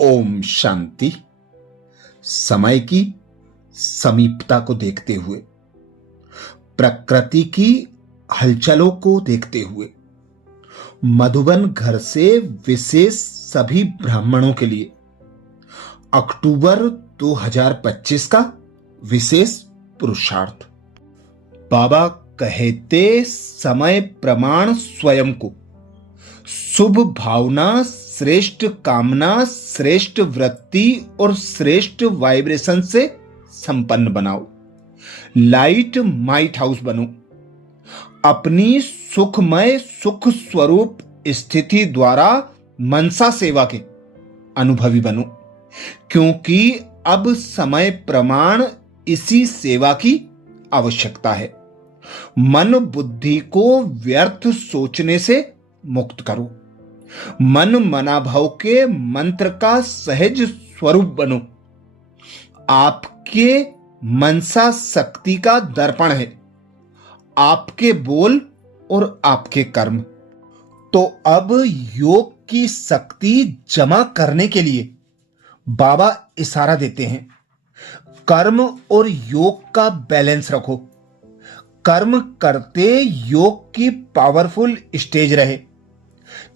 ओम शांति। समय की समीपता को देखते हुए, प्रकृति की हलचलों को देखते हुए, मधुबन घर से विशेष सभी ब्राह्मणों के लिए अक्टूबर 2025 का विशेष पुरुषार्थ। बाबा कहते समय प्रमाण स्वयं को शुभ भावना, श्रेष्ठ कामना, श्रेष्ठ वृत्ति और श्रेष्ठ वाइब्रेशन से संपन्न बनाओ। लाइट माइट हाउस बनो। अपनी सुखमय सुख स्वरूप स्थिति द्वारा मनसा सेवा के अनुभवी बनो, क्योंकि अब समय प्रमाण इसी सेवा की आवश्यकता है। मन बुद्धि को व्यर्थ सोचने से मुक्त करो। मन मनाभाव के मंत्र का सहज स्वरूप बनो। आपके मनसा शक्ति का दर्पण है, आपके बोल और आपके कर्म। तो अब योग की शक्ति जमा करने के लिए बाबा इशारा देते हैं। कर्म और योग का बैलेंस रखो। कर्म करते योग की पावरफुल स्टेज रहे।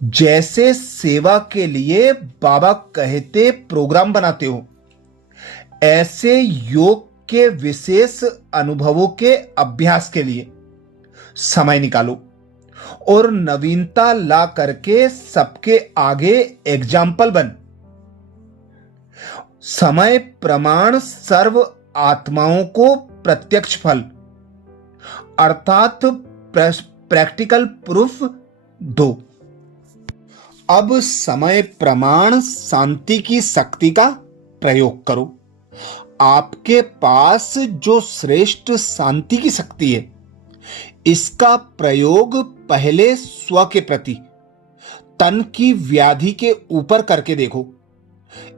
जैसे सेवा के लिए बाबा कहते प्रोग्राम बनाते हो, ऐसे योग के विशेष अनुभवों के अभ्यास के लिए समय निकालो और नवीनता ला करके सबके आगे एग्जाम्पल बन। समय प्रमाण सर्व आत्माओं को प्रत्यक्ष फल अर्थात प्रैक्टिकल प्रूफ दो। अब समय प्रमाण शांति की शक्ति का प्रयोग करो। आपके पास जो श्रेष्ठ शांति की शक्ति है, इसका प्रयोग पहले स्व के प्रति तन की व्याधि के ऊपर करके देखो।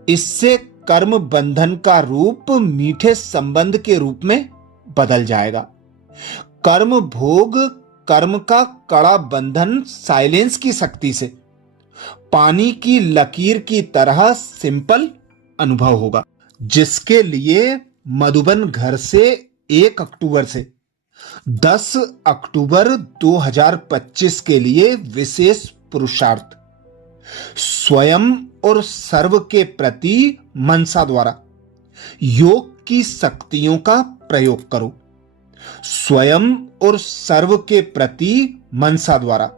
इससे कर्म बंधन का रूप मीठे संबंध के रूप में बदल जाएगा। कर्म भोग कर्म का कड़ा बंधन साइलेंस की शक्ति से पानी की लकीर की तरह सिंपल अनुभव होगा, जिसके लिए मधुबन घर से 1 अक्टूबर से 10 अक्टूबर 2025 के लिए विशेष पुरुषार्थ। स्वयं और सर्व के प्रति मनसा द्वारा योग की शक्तियों का प्रयोग करो। स्वयं और सर्व के प्रति मनसा द्वारा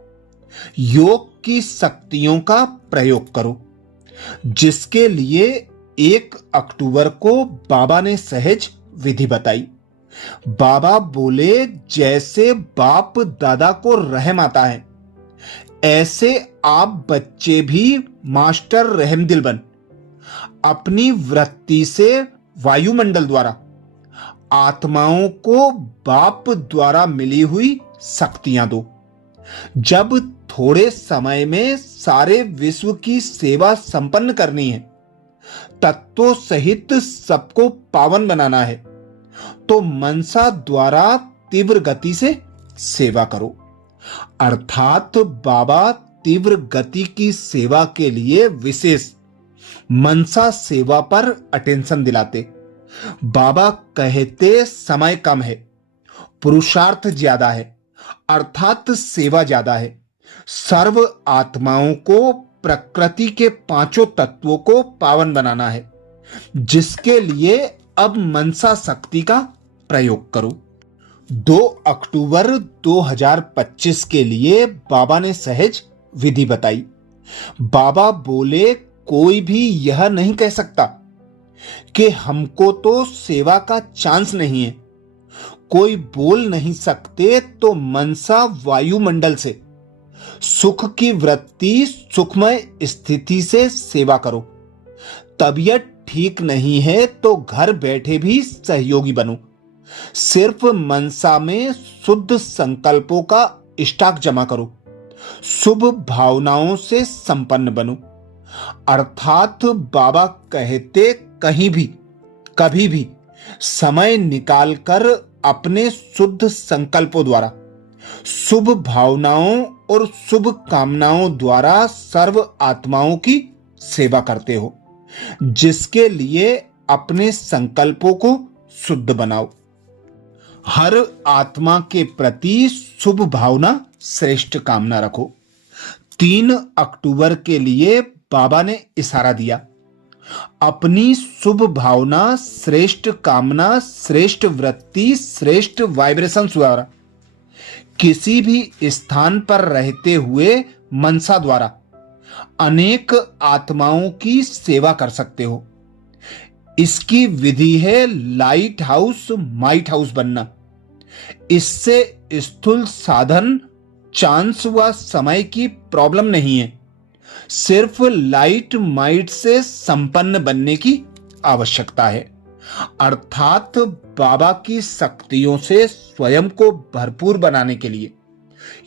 योग की शक्तियों का प्रयोग करो, जिसके लिए 1 अक्टूबर को बाबा ने सहज विधि बताई। बाबा बोले, जैसे बाप दादा को रहम आता है, ऐसे आप बच्चे भी मास्टर रहमदिल बन अपनी वृत्ति से वायुमंडल द्वारा आत्माओं को बाप द्वारा मिली हुई शक्तियां दो। जब थोड़े समय में सारे विश्व की सेवा संपन्न करनी है, तत्वों सहित सबको पावन बनाना है, तो मनसा द्वारा तीव्र गति से सेवा करो। अर्थात बाबा तीव्र गति की सेवा के लिए विशेष मनसा सेवा पर अटेंशन दिलाते। बाबा कहते समय कम है, पुरुषार्थ ज्यादा है, अर्थात सेवा ज्यादा है। सर्व आत्माओं को प्रकृति के 5 तत्वों को पावन बनाना है, जिसके लिए अब मनसा शक्ति का प्रयोग करो। 2 अक्टूबर 2025 के लिए बाबा ने सहज विधि बताई। बाबा बोले, कोई भी यह नहीं कह सकता कि हमको तो सेवा का चांस नहीं है। कोई बोल नहीं सकते तो मनसा वायुमंडल से सुख की वृत्ति सुखमय स्थिति से सेवा करो। तबीयत ठीक नहीं है तो घर बैठे भी सहयोगी बनो। सिर्फ मनसा में शुद्ध संकल्पों का स्टॉक जमा करो। शुभ भावनाओं से संपन्न बनो। अर्थात बाबा कहते, कहीं भी कभी भी समय निकालकर अपने शुद्ध संकल्पों द्वारा शुभ भावनाओं और शुभ कामनाओं द्वारा सर्व आत्माओं की सेवा करते हो, जिसके लिए अपने संकल्पों को शुद्ध बनाओ। हर आत्मा के प्रति शुभ भावना, श्रेष्ठ कामना रखो। 3 अक्टूबर के लिए बाबा ने इशारा दिया। अपनी शुभ भावना, श्रेष्ठ कामना, श्रेष्ठ वृत्ति, श्रेष्ठ वाइब्रेशंस द्वारा किसी भी स्थान पर रहते हुए मनसा द्वारा अनेक आत्माओं की सेवा कर सकते हो। इसकी विधि है लाइट हाउस, माइट हाउस बनना। इससे स्थूल साधन, चांस व समय की प्रॉब्लम नहीं है। सिर्फ लाइट माइट से संपन्न बनने की आवश्यकता है, अर्थात बाबा की शक्तियों से स्वयं को भरपूर बनाने के लिए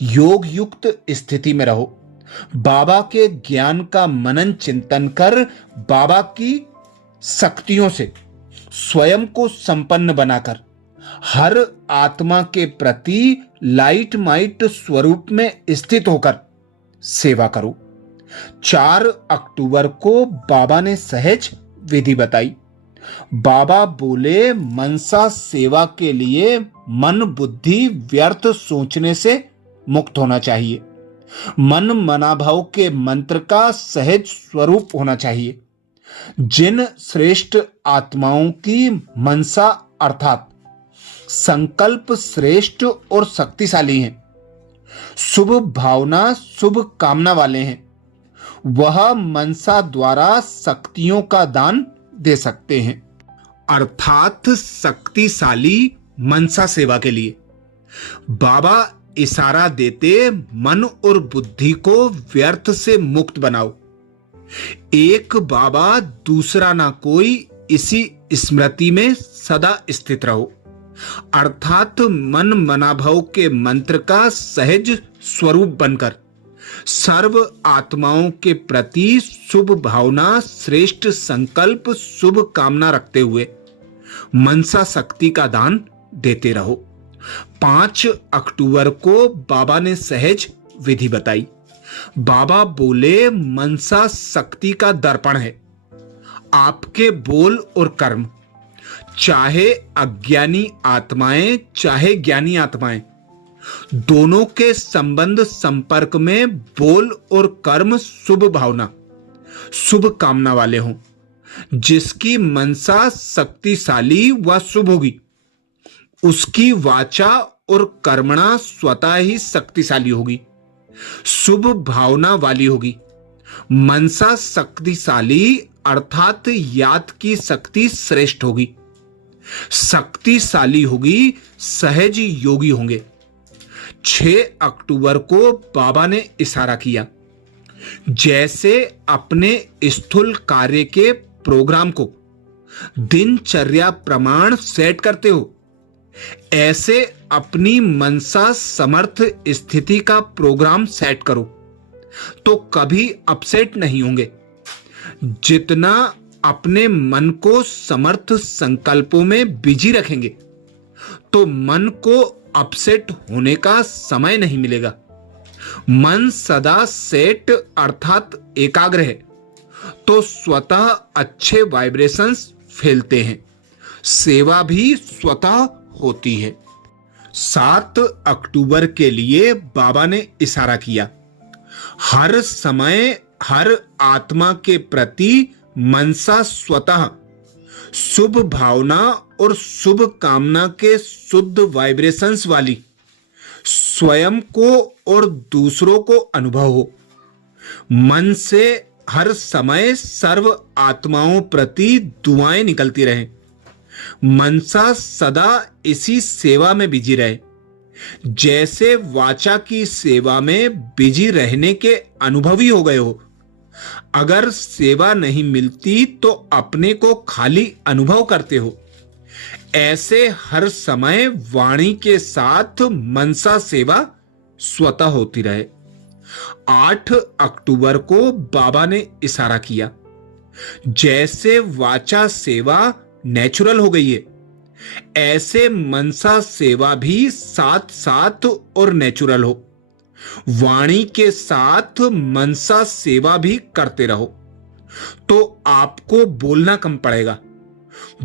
योग युक्त स्थिति में रहो। बाबा के ज्ञान का मनन चिंतन कर बाबा की शक्तियों से स्वयं को संपन्न बनाकर हर आत्मा के प्रति लाइट माइट स्वरूप में स्थित होकर सेवा करो। 4 अक्टूबर को बाबा ने सहज विधि बताई। बाबा बोले, मनसा सेवा के लिए मन बुद्धि व्यर्थ सोचने से मुक्त होना चाहिए। मन मनाभाव के मंत्र का सहज स्वरूप होना चाहिए। जिन श्रेष्ठ आत्माओं की मनसा अर्थात संकल्प श्रेष्ठ और शक्तिशाली हैं, शुभ भावना, शुभ कामना वाले हैं, वह मनसा द्वारा शक्तियों का दान दे सकते हैं, अर्थात शक्तिशाली मनसा सेवा के लिए। बाबा इशारा देते, मन और बुद्धि को व्यर्थ से मुक्त बनाओ। एक बाबा दूसरा ना कोई, इसी स्मृति में सदा स्थित रहो, अर्थात मन मनाभाव के मंत्र का सहज स्वरूप बनकर सर्व आत्माओं के प्रति शुभ भावना, श्रेष्ठ संकल्प, शुभ कामना रखते हुए मनसा शक्ति का दान देते रहो। 5 अक्टूबर को बाबा ने सहज विधि बताई। बाबा बोले, मनसा शक्ति का दर्पण है। आपके बोल और कर्म, चाहे अज्ञानी आत्माएं चाहे ज्ञानी आत्माएं, दोनों के संबंध संपर्क में बोल और कर्म शुभ भावना, शुभ कामना वाले हों। जिसकी मनसा शक्तिशाली व शुभ होगी, उसकी वाचा और कर्मणा स्वतः ही शक्तिशाली होगी, शुभ भावना वाली होगी। मनसा शक्तिशाली अर्थात याद की शक्ति श्रेष्ठ होगी, शक्तिशाली होगी, सहज योगी होंगे। 6 अक्टूबर को बाबा ने इशारा किया, जैसे अपने स्थूल कार्य के प्रोग्राम को दिनचर्या प्रमाण सेट करते हो, ऐसे अपनी मनसा समर्थ स्थिति का प्रोग्राम सेट करो तो कभी अपसेट नहीं होंगे। जितना अपने मन को समर्थ संकल्पों में बिजी रखेंगे तो मन को अपसेट होने का समय नहीं मिलेगा। मन सदा सेट अर्थात एकाग्र है तो स्वतः अच्छे वाइब्रेशंस फैलते हैं, सेवा भी स्वतः होती है। 7 अक्टूबर के लिए बाबा ने इशारा किया, हर समय हर आत्मा के प्रति मनसा स्वतः शुभ भावना और शुभ कामना के शुद्ध वाइब्रेशंस वाली स्वयं को और दूसरों को अनुभव हो। मन से हर समय सर्व आत्माओं प्रति दुआएं निकलती रहें। मनसा सदा इसी सेवा में बिजी रहे। जैसे वाचा की सेवा में बिजी रहने के अनुभवी हो गए हो, अगर सेवा नहीं मिलती तो अपने को खाली अनुभव करते हो। ऐसे हर समय वाणी के साथ मनसा सेवा स्वतः होती रहे। 8 अक्टूबर को बाबा ने इशारा किया, जैसे वाचा सेवा नेचुरल हो गई है, ऐसे मनसा सेवा भी साथ साथ और नेचुरल हो। वाणी के साथ मनसा सेवा भी करते रहो। तो आपको बोलना कम पड़ेगा।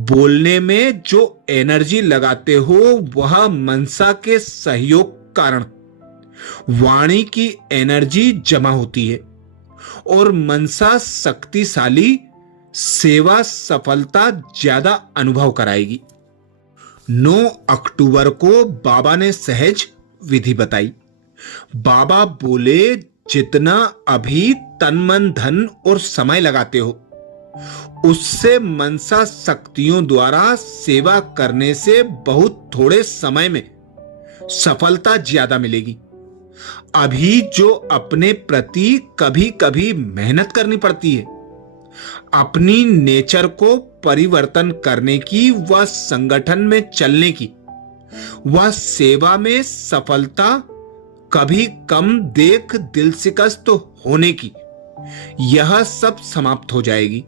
बोलने में जो एनर्जी लगाते हो वह मनसा के सहयोग कारण वाणी की एनर्जी जमा होती है और मनसा शक्तिशाली सेवा सफलता ज्यादा अनुभव कराएगी। 9 अक्टूबर को बाबा ने सहज विधि बताई। बाबा बोले, जितना अभी तन मन धन और समय लगाते हो उससे मनसा शक्तियों द्वारा सेवा करने से बहुत थोड़े समय में सफलता ज्यादा मिलेगी। अभी जो अपने प्रति कभी कभी मेहनत करनी पड़ती है, अपनी नेचर को परिवर्तन करने की, वह संगठन में चलने की, वह सेवा में सफलता कभी कम देख दिल शिकस्त होने की, यह सब समाप्त हो जाएगी।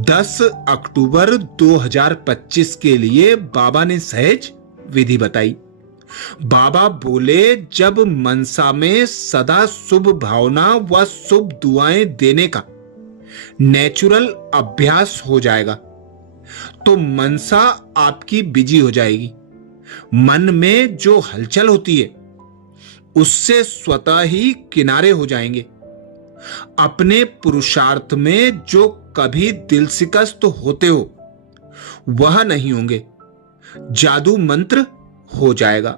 10 अक्टूबर 2025 के लिए बाबा ने सहज विधि बताई। बाबा बोले, जब मनसा में सदा शुभ भावना व शुभ दुआएं देने का नेचुरल अभ्यास हो जाएगा तो मनसा आपकी बिजी हो जाएगी। मन में जो हलचल होती है उससे स्वतः ही किनारे हो जाएंगे। अपने पुरुषार्थ में जो कभी दिल शिकस्त होते हो वह नहीं होंगे, जादू मंत्र हो जाएगा।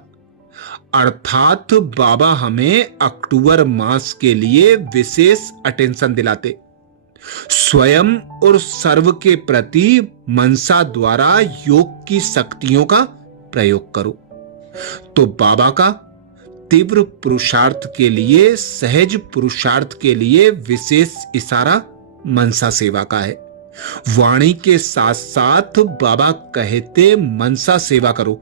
अर्थात बाबा हमें अक्टूबर मास के लिए विशेष अटेंशन दिलाते। स्वयं और सर्व के प्रति मनसा द्वारा योग की शक्तियों का प्रयोग करो। तो बाबा का तीव्र पुरुषार्थ के लिए, सहज पुरुषार्थ के लिए विशेष इशारा मनसा सेवा का है। वाणी के साथ साथ बाबा कहते मनसा सेवा करो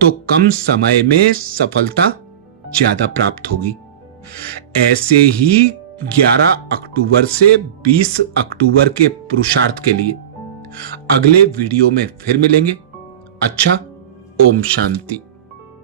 तो कम समय में सफलता ज्यादा प्राप्त होगी। ऐसे ही 11 अक्टूबर से 20 अक्टूबर के पुरुषार्थ के लिए अगले वीडियो में फिर मिलेंगे। अच्छा, ओम शांति।